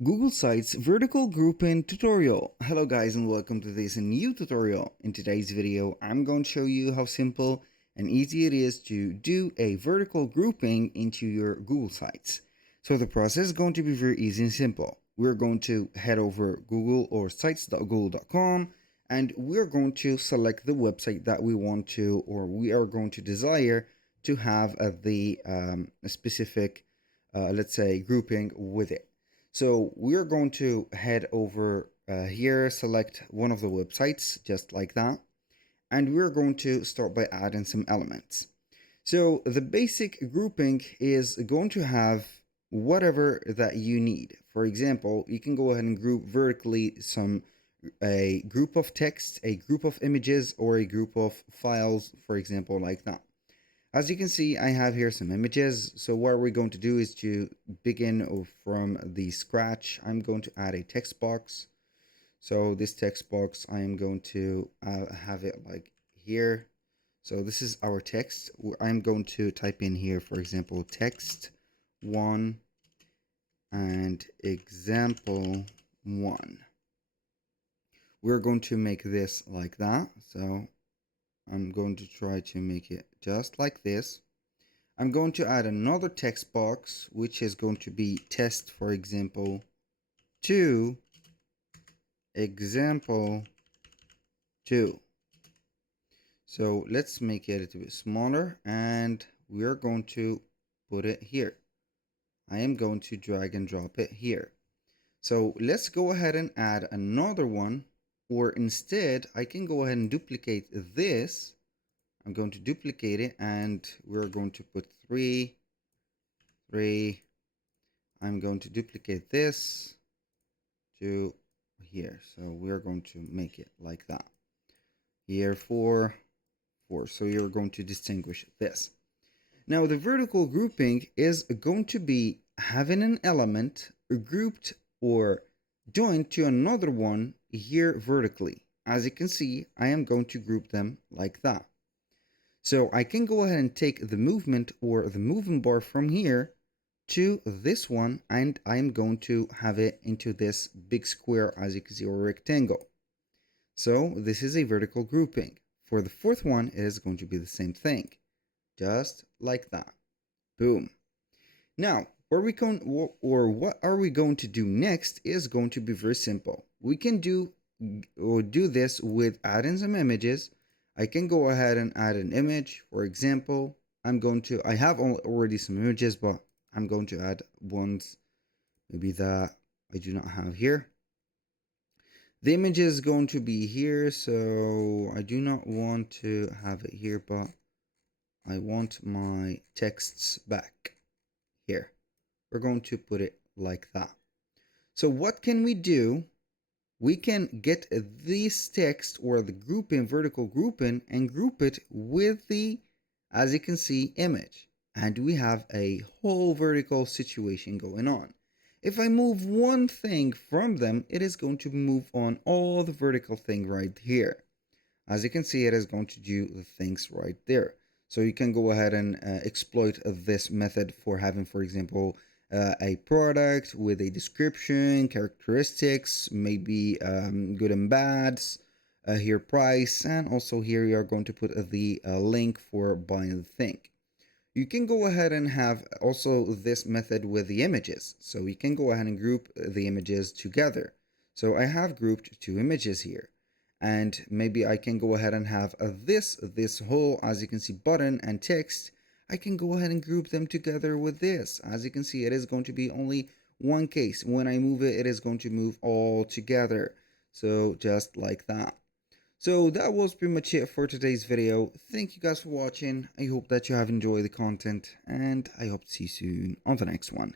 Google Sites vertical grouping tutorial. Hello guys and welcome to this new tutorial. In today's video, I'm going to show you how simple and easy it is to do a vertical grouping into your Google Sites. So the process is going to be very easy and simple. We're going to head over Google or sites.google.com and we're going to select the website that we want to or we are going to desire to have the specific, let's say, grouping with it. So we're going to head over here, select one of the websites just like that. And we're going to start by adding some elements. So the basic grouping is going to have whatever that you need. For example, you can go ahead and group vertically a group of text, a group of images, or a group of files, for example, like that. As you can see, I have here some images. So what we're going to do is to begin from the scratch. I'm going to add a text box. So this text box, I am going to have it like here. So this is our text. I'm going to type in here, for example, text 1 and example 1. We're going to make this like that. So I'm going to try to make it just like this. I'm going to add another text box, which is going to be test, for example, 2, example 2. So let's make it a little bit smaller and we're going to put it here. I am going to drag and drop it here. So let's go ahead and add another one, or instead I can go ahead and duplicate this. I'm going to duplicate it and we're going to put 3. I'm going to duplicate this to here. So we're going to make it like that. Here 4. So you're going to distinguish this. Now the vertical grouping is going to be having an element grouped or joined to another one here vertically. As you can see, I am going to group them like that. So I can go ahead and take the movement or the movement bar from here to this one, and I'm going to have it into this big square, as you can see, or rectangle. So this is a vertical grouping. For the fourth one, it is going to be the same thing, just like that. Boom. Now, what are we going to do next is going to be very simple. We can do this with adding some images. I can go ahead and add an image. For example, I have already some images, but I'm going to add ones maybe that I do not have here. The image is going to be here, so I do not want to have it here, but I want my texts back here. We're going to put it like that. So what can we do? We can get this text or the grouping, vertical grouping, and group it with the, as you can see, image. And we have a whole vertical situation going on. If I move one thing from them, it is going to move on all the vertical thing right here. As you can see, it is going to do the things right there. So you can go ahead and exploit this method for having, for example, a product with a description, characteristics, maybe good and bads, here price, and also here you are going to put the link for buying the thing. You can go ahead and have also this method with the images. So you can go ahead and group the images together. So I have grouped 2 images here. And maybe I can go ahead and have this whole, as you can see, button and text. I can go ahead and group them together with this. As you can see, it is going to be only one case. When I move it, it is going to move all together. So just like that. So that was pretty much it for today's video. Thank you guys for watching. I hope that you have enjoyed the content and I hope to see you soon on the next one.